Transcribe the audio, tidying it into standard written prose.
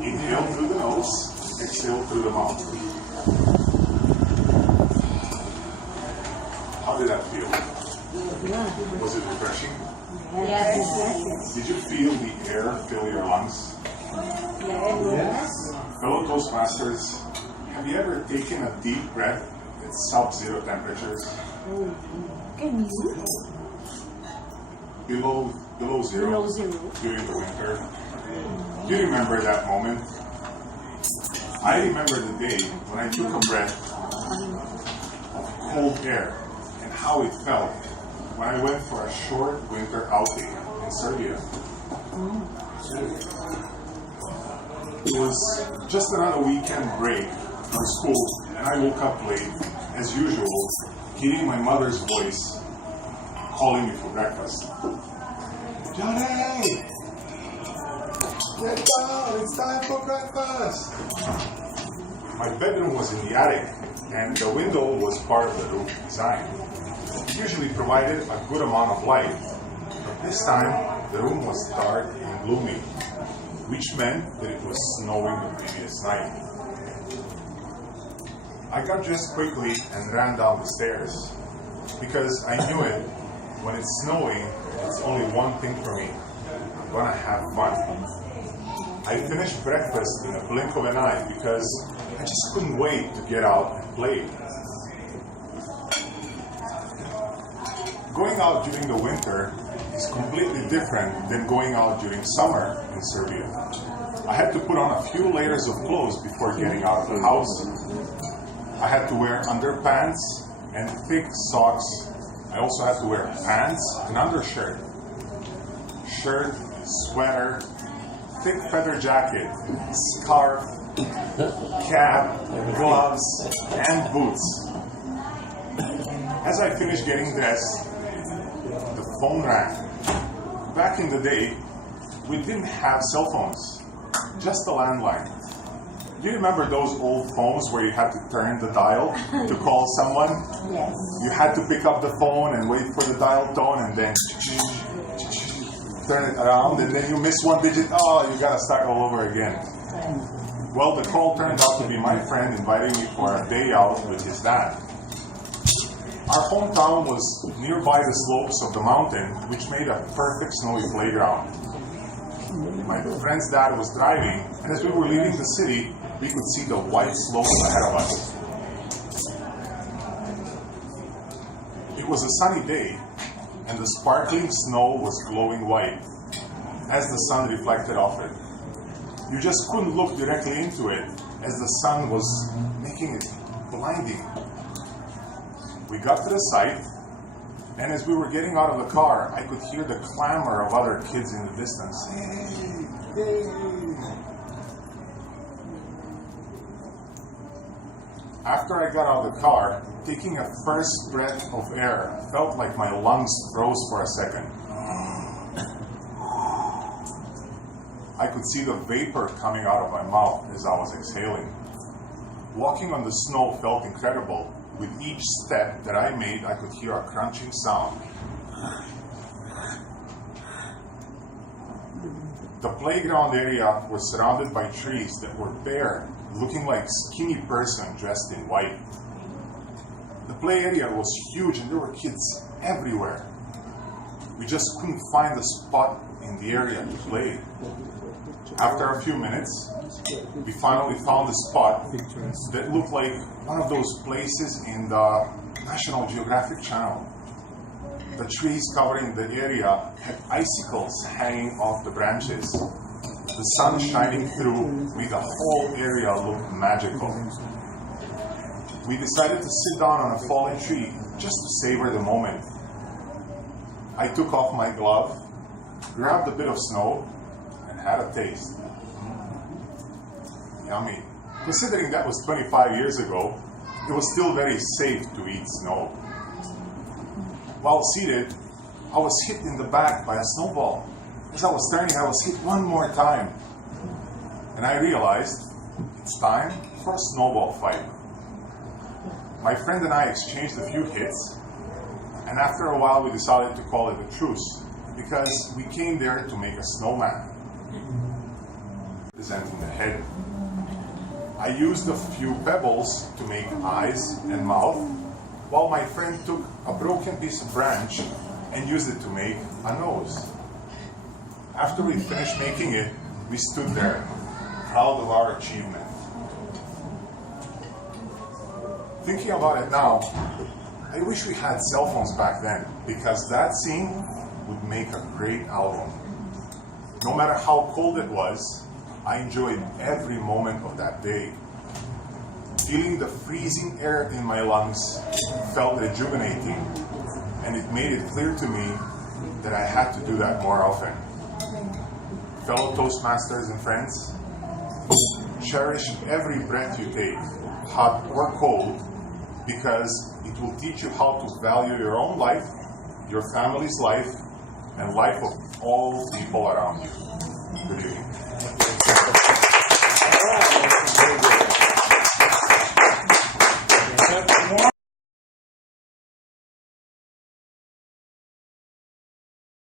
Inhale through the nose, exhale through the mouth. How did that feel? Was it refreshing? Yes. Did you feel the air fill your lungs? Yes. Fellow Toastmasters, have you ever taken a deep breath at sub-zero temperatures? Can you? Below zero Below zero. during the winter? Do you remember that moment? I remember the day when I took a breath of cold air and how it felt when I went for a short winter outing in Serbia. It was just another weekend break from school, and I woke up late, as usual, hearing my mother's voice calling me for breakfast. Johnny! Get down! It's time for breakfast! My bedroom was in the attic, and the window was part of the roof design. It usually provided a good amount of light, but this time the room was dark and gloomy, which meant that it was snowing the previous night. I got dressed quickly and ran down the stairs, because I knew it. When it's snowing, it's only one thing for me. I'm gonna have fun. I finished breakfast in a blink of an eye because I just couldn't wait to get out and play. Going out during the winter is completely different than going out during summer in Serbia. I had to put on a few layers of clothes before getting out of the house. I had to wear underpants and thick socks. I also had to wear pants and undershirt, shirt, sweater, thick feather jacket, scarf, cap, gloves, and boots. As I finished getting dressed, the phone rang. Back in the day, we didn't have cell phones, just a landline. Do you remember those old phones where you had to turn the dial to call someone? Yes. You had to pick up the phone and wait for the dial tone and then turn it around, and then you miss one digit. Oh, you gotta start all over again. Well, the call turned out to be my friend inviting me for a day out with his dad. Our hometown was nearby the slopes of the mountain, which made a perfect snowy playground. My friend's dad was driving, and as we were leaving the city, we could see the white slopes ahead of us. It was a sunny day, and the sparkling snow was glowing white as the sun reflected off it. You just couldn't look directly into it as the sun was making it blinding. We got to the site, and as we were getting out of the car, I could hear the clamor of other kids in the distance. Hey, hey. After I got out of the car, taking a first breath of air felt like my lungs froze for a second. I could see the vapor coming out of my mouth as I was exhaling. Walking on the snow felt incredible. With each step that I made, I could hear a crunching sound. The playground area was surrounded by trees that were bare, looking like a skinny person dressed in white. The play area was huge and there were kids everywhere. We just couldn't find a spot in the area to play. After a few minutes, we finally found a spot that looked like one of those places in the National Geographic Channel. The trees covering the area had icicles hanging off the branches. The sun shining through made the whole area look magical. We decided to sit down on a fallen tree just to savor the moment. I took off my glove, grabbed a bit of snow, and had a taste. Yummy. Considering that was 25 years ago, it was still very safe to eat snow. While seated, I was hit in the back by a snowball. As I was turning, I was hit one more time. And I realized it's time for a snowball fight. My friend and I exchanged a few hits, and after a while we decided to call it a truce because we came there to make a snowman. representing the head. I used a few pebbles to make eyes and mouth, while my friend took a broken piece of branch and used it to make a nose. After we finished making it, we stood there, proud of our achievement. Thinking about it now, I wish we had cell phones back then, because that scene would make a great album. No matter how cold it was, I enjoyed every moment of that day. Feeling the freezing air in my lungs felt rejuvenating, and it made it clear to me that I had to do that more often. Fellow Toastmasters and friends, cherish every breath you take, hot or cold, because it will teach you how to value your own life, your family's life, and life of all people around you. Good evening.